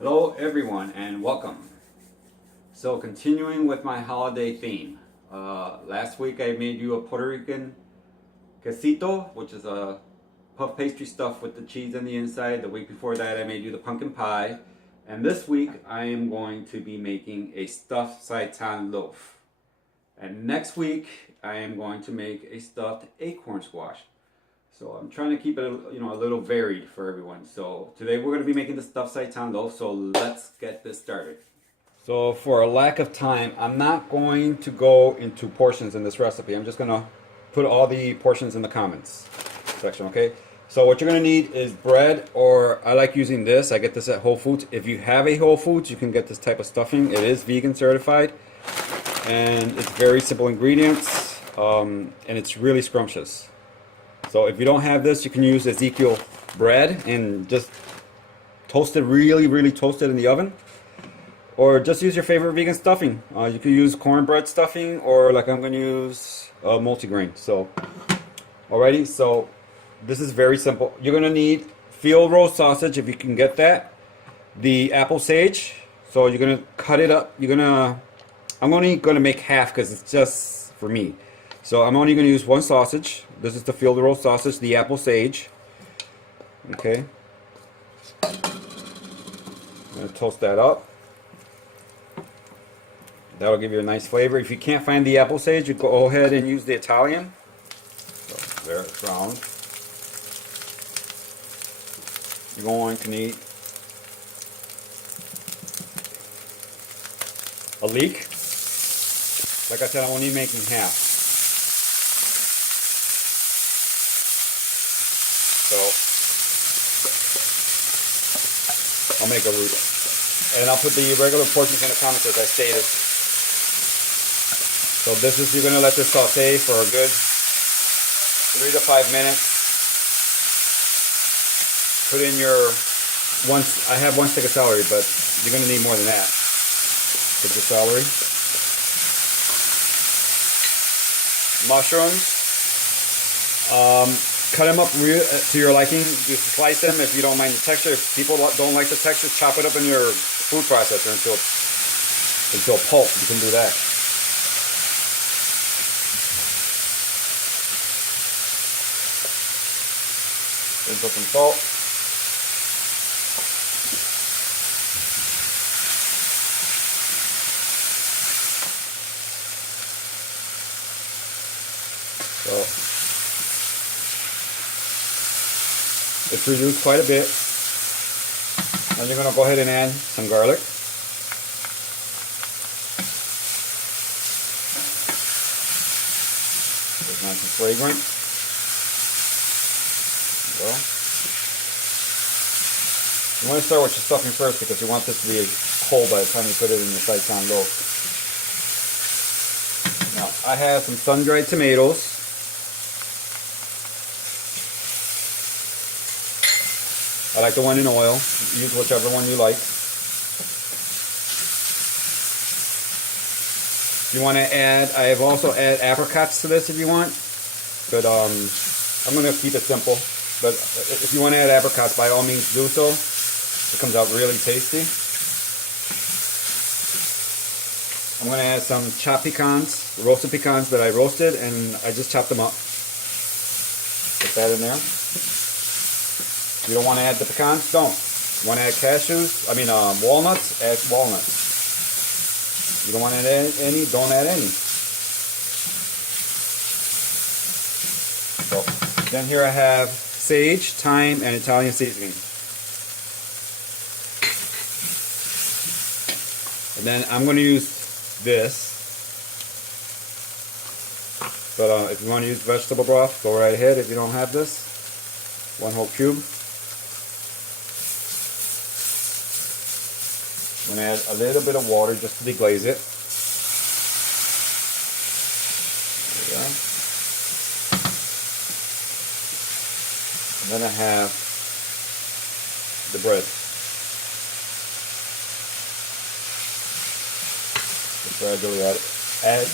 Hello everyone and welcome. So continuing with my holiday theme. Last week I made you a Puerto Rican quesito, which is a puff pastry stuffed with the cheese on the inside. The week before that I made you the pumpkin pie. And this week I am going to be making a stuffed Seitan Loaf. And next week I am going to make a stuffed acorn squash. So I'm trying to keep it, a little varied for everyone. So today we're going to be making the stuffed Seitan Loaf. So let's get this started. So for a lack of time, I'm not going to go into portions in this recipe. I'm just going to put all the portions in the comments section, okay? So what you're going to need is bread, or I like using this. I get this at Whole Foods. If you have a Whole Foods, you can get this type of stuffing. It is vegan certified, and it's very simple ingredients, and it's really scrumptious. So if you don't have this, you can use Ezikiel bread and just toast it really toast it in the oven. Or just use your favorite vegan stuffing. You can use cornbread stuffing, or like I'm going to use multigrain. So, alrighty, so this is very simple. You're going to need field roast sausage if you can get that. The apple sage. So you're going to cut it up. I'm only going to make half because it's just for me. So I'm only going to use one sausage. This is the field roast sausage, the apple sage. Okay. I'm going to toast that up. That'll give you a nice flavor. If you can't find the apple sage, you go ahead and use the Italian. So there, it's round. You're going to need a leek. Like I said, I'm only making half. So I'll make a root, and I'll put the regular portions in the comments as I stated. So this is, you're going to let this saute for a good 3 to 5 minutes. Put in your I have 1 stick of celery, but you're going to need more than that. Put your celery, mushrooms. Cut them up to your liking. You slice them if you don't mind the texture. If people don't like the texture, chop it up in your food processor until pulp. You can do that. Then put some salt. So it's reduced quite a bit. Now you're going to go ahead and add some garlic. It's nice and fragrant. There you go. You want to start with your stuffing first because you want this to be whole by the time you put it in your Seitan loaf. Now I have some sun-dried tomatoes. I like the one in oil. Use whichever one you like. You want to add, I have also add apricots to this if you want. But I'm going to keep it simple. But if you want to add apricots, by all means do so. It comes out really tasty. I'm going to add some chopped pecans, roasted pecans that I roasted, and I just chopped them up. Put that in there. You don't want to add the pecans? Don't. You want to add cashews? Walnuts? Add walnuts. You don't want to add any? Don't add any. So, then here I have sage, thyme, and Italian seasoning. And then I'm going to use this. But if you want to use vegetable broth, go right ahead. If you don't have this, 1 whole cube. I'm going to add a little bit of water just to deglaze it. There we go. And then I have the bread. Just gradually add it.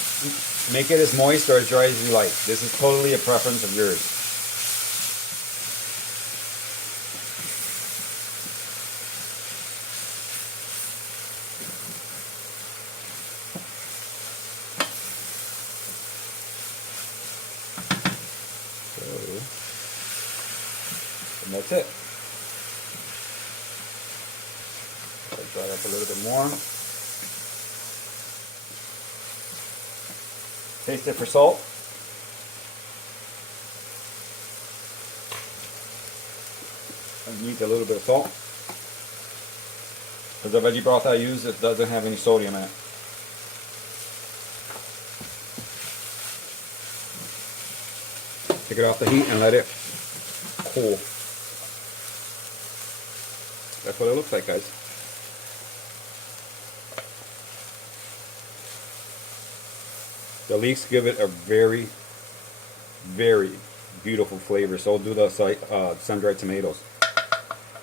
Make it as moist or as dry as you like. This is totally a preference of yours. That's it. Dry up a little bit more. Taste it for salt. It needs a little bit of salt. Because the veggie broth I use, it doesn't have any sodium in it. Take it off the heat and let it cool. That's what it looks like, guys. The leeks give it a very, very beautiful flavor. So do the sun-dried tomatoes.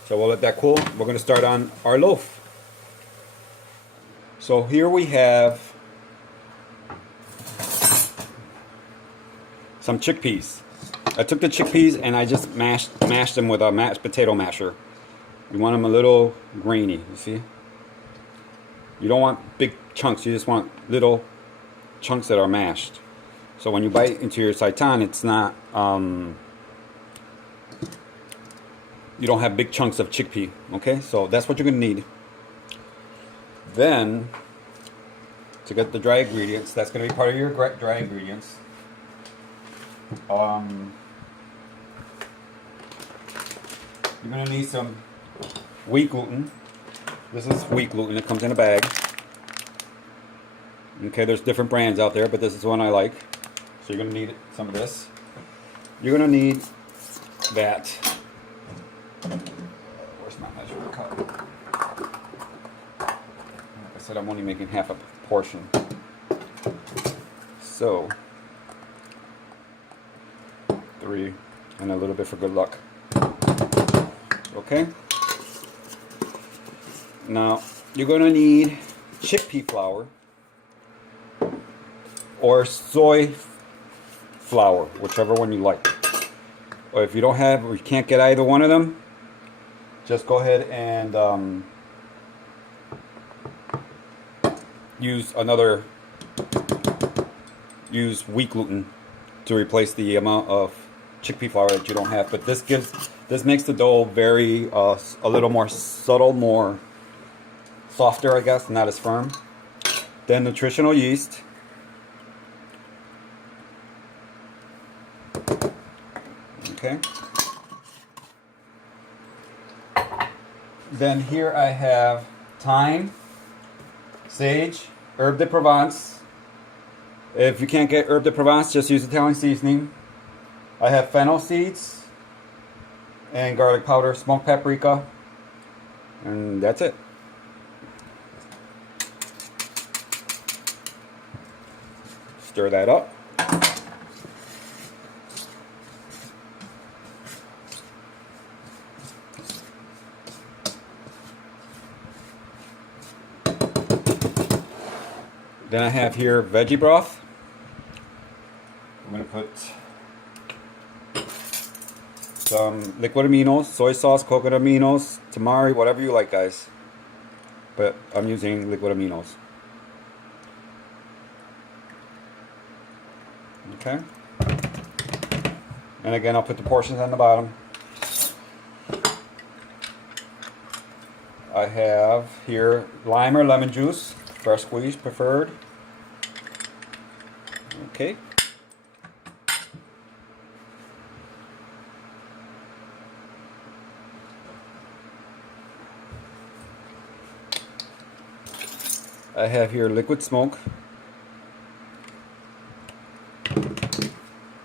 So we'll let that cool. We're going to start on our loaf. So here we have some chickpeas. I took the chickpeas and I just mashed them with a mashed potato masher. You want them a little grainy, you see? You don't want big chunks, you just want little chunks that are mashed. So when you bite into your seitan, it's not, you don't have big chunks of chickpea, okay? So that's what you're gonna need. Then, to get the dry ingredients, that's gonna be part of your dry ingredients. You're gonna need some wheat gluten. This is wheat gluten, it comes in a bag. Okay, there's different brands out there, but this is one I like. So you're going to need some of this. You're going to need that. Where's my measuring cup? Like I said, I'm only making half a portion. So, 3 and a little bit for good luck. Okay? Now, you're going to need chickpea flour or soy flour, whichever one you like. Or if you don't have, or you can't get either one of them, just go ahead and use wheat gluten to replace the amount of chickpea flour that you don't have. But this makes the dough very a little more subtle, more softer, I guess, not as firm. Then nutritional yeast. Okay. Then here I have thyme, sage, Herb De Provence. If you can't get Herb De Provence, just use Italian seasoning. I have fennel seeds and garlic powder, smoked paprika, and that's it. Stir that up. Then I have here veggie broth. I'm going to put some liquid aminos, soy sauce, coconut aminos, tamari, whatever you like, guys. But I'm using liquid aminos. Okay. And again, I'll put the portions on the bottom. I have here lime or lemon juice, fresh squeeze preferred. Okay. I have here liquid smoke. This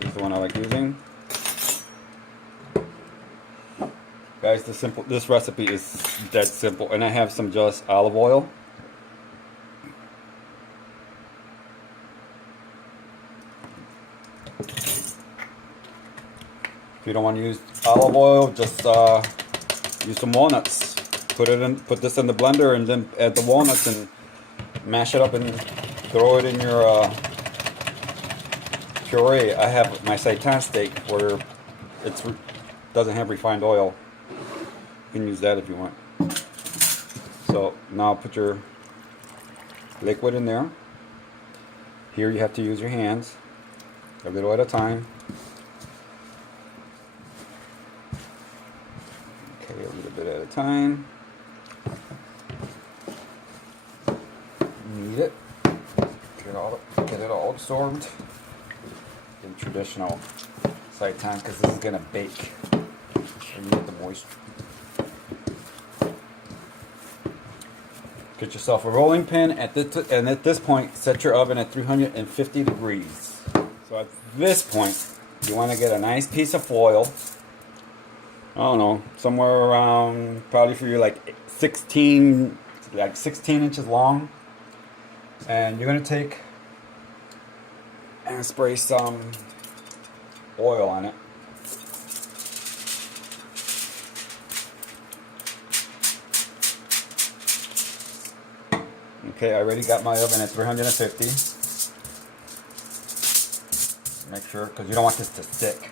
is the one I like using. Guys, this recipe is that simple, and I have some just olive oil. If you don't want to use olive oil, just use some walnuts. Put this in the blender, and then add the walnuts and mash it up and throw it in your puree. I have my seitan steak where it doesn't have refined oil. You can use that if you want. So now put your liquid in there. Here you have to use your hands, a little at a time. Seitan. Knead it. Get it all absorbed in traditional Seitan because this is gonna bake. So you need the moisture. Get yourself a rolling pin and at this point set your oven at 350 degrees. So at this point you want to get a nice piece of foil. I don't know, somewhere around probably for you like 16 inches long. And you're gonna take and spray some oil on it. Okay, I already got my oven at 350. Make sure, because you don't want this to stick.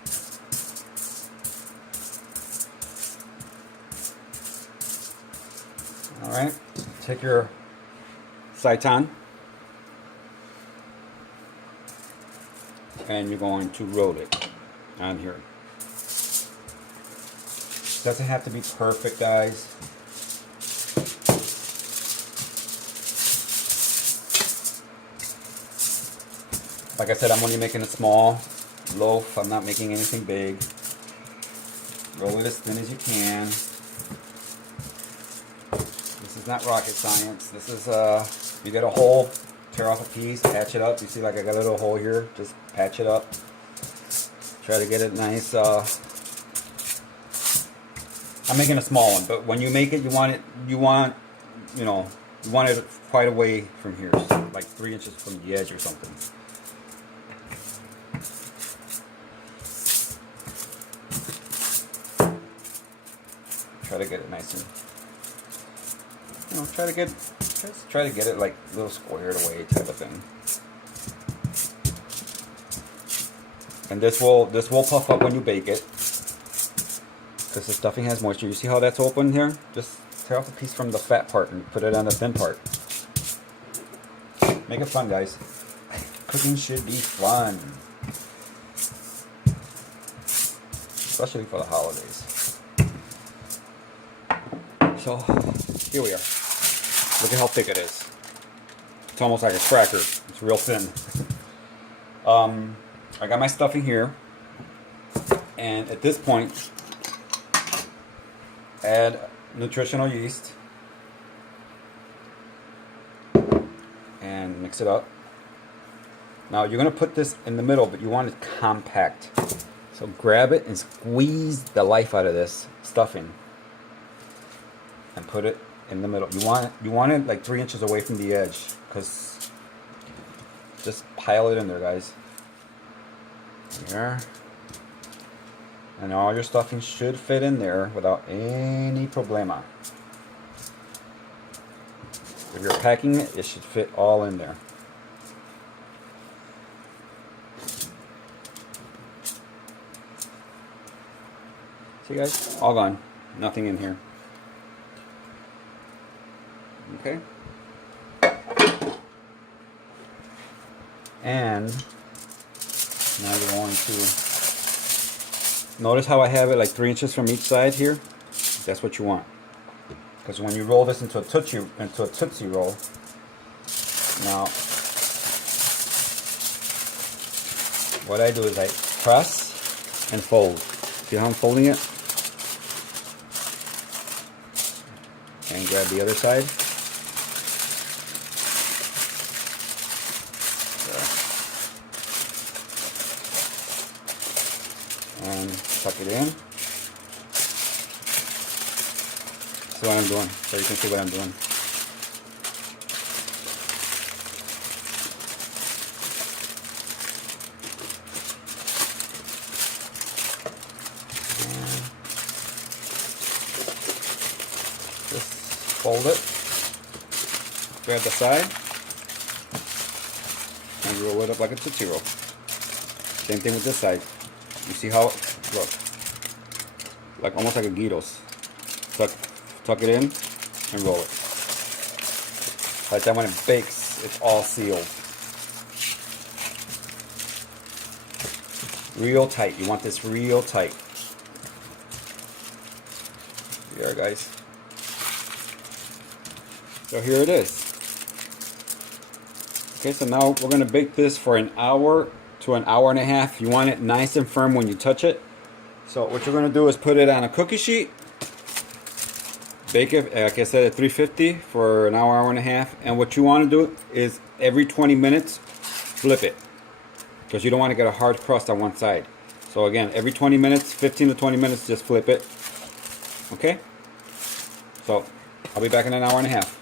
Alright, take your Seitan and you're going to roll it on here. Doesn't have to be perfect, guys. Like I said, I'm only making a small loaf. I'm not making anything big. Roll it as thin as you can. This is not rocket science. This is, you get a hole, tear off a piece, patch it up. You see like I got a little hole here. Just patch it up. Try to get it nice. I'm making a small one, but when you make it, you want it quite away from here. So like 3 inches from the edge or something. Try to get it nice and, try to get it like a little squared away type of thing. And this will puff up when you bake it, because the stuffing has moisture. You see how that's open here? Just tear off a piece from the fat part and put it on the thin part. Make it fun, guys. Cooking should be fun, especially for the holidays. So here we are. Look at how thick it is. It's almost like a cracker. It's real thin. I got my stuffing here, and at this point, add nutritional yeast and mix it up. Now you're going to put this in the middle, but you want it compact. So grab it and squeeze the life out of this stuffing and put it in the middle. You want it like 3 inches away from the edge, because just pile it in there, guys. There. And all your stuffing should fit in there without any problema. If you're packing it, it should fit all in there. See, guys? All gone. Nothing in here. Okay. And now we're going to notice how I have it like 3 inches from each side here. That's what you want, because when you roll this into a tootsie roll, now what I do is I press and fold. See how I'm folding it? And grab the other side. And tuck it in. See what I'm doing, so you can see what I'm doing. And just fold it, grab the side, and roll it up like a tootsie roll. Same thing with this side. You see how, look, like almost like a gyros. Tuck it in and roll it. Like that, when it bakes, it's all sealed. Real tight. You want this real tight. There, guys. So here it is. Okay, so now we're going to bake this for an hour to an hour and a half. You want it nice and firm when you touch it. So what you're going to do is put it on a cookie sheet. Bake it, like I said, at 350 for an hour, hour and a half. And what you want to do is every 20 minutes, flip it. Because you don't want to get a hard crust on one side. So again, every 20 minutes, 15 to 20 minutes, just flip it. Okay? So I'll be back in an hour and a half.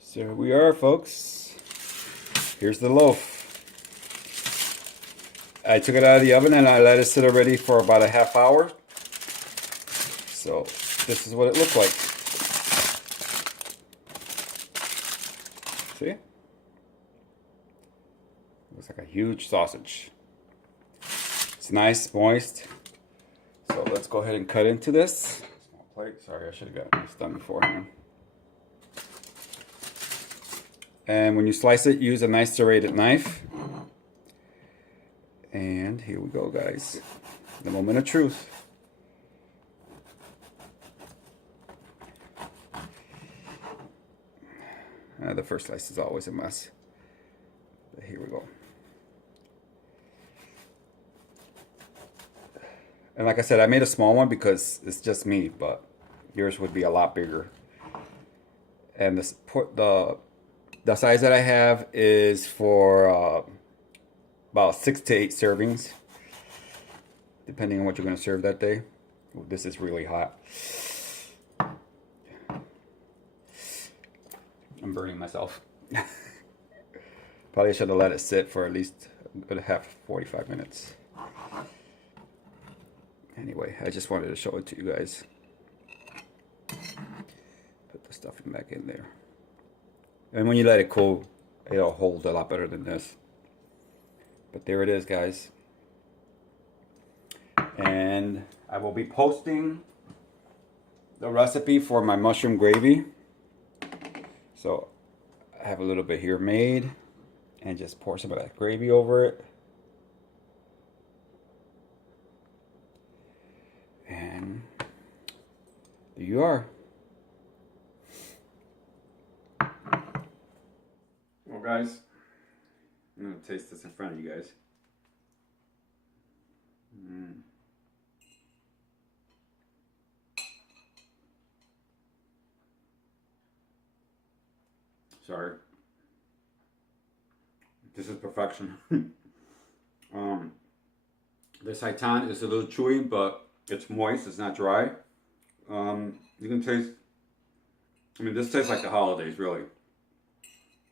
So here we are, folks. Here's the loaf. I took it out of the oven and I let it sit already for about a half hour. So this is what it looked like. See? Looks like a huge sausage. It's nice, moist. So let's go ahead and cut into this. Small plate. Sorry, I should have gotten this done beforehand. And when you slice it, use a nice serrated knife. And here we go, guys. The moment of truth. The first slice is always a mess. But here we go. And like I said, I made a small one because it's just me, but yours would be a lot bigger. And the size that I have is for about 6 to 8 servings, depending on what you're going to serve that day. Ooh, this is really hot. I'm burning myself. Probably should have let it sit for at least a half 45 minutes. Anyway, I just wanted to show it to you guys. Put the stuffing back in there. And when you let it cool, it'll hold a lot better than this. But there it is, guys. And I will be posting the recipe for my mushroom gravy. So I have a little bit here made. And just pour some of that gravy over it. And there you are. Well, guys, I'm going to taste this in front of you guys. Sorry. This is perfection. The seitan is a little chewy, but it's moist, it's not dry. You can taste, I mean, this tastes like the holidays, really.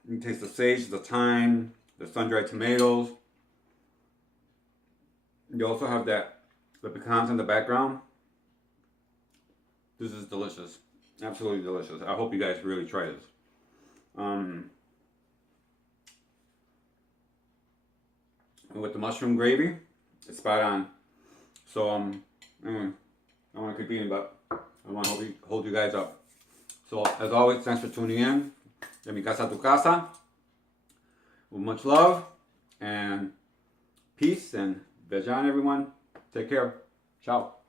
You can taste the sage, the thyme, the sun-dried tomatoes. You also have the pecans in the background. This is delicious. Absolutely delicious. I hope you guys really try this. And with the mushroom gravy, it's spot on. So anyway, I want to keep eating, but I want to hold you guys up. So as always, thanks for tuning in. De mi casa a tu casa. With much love and peace and Besan, everyone. Take care. Ciao.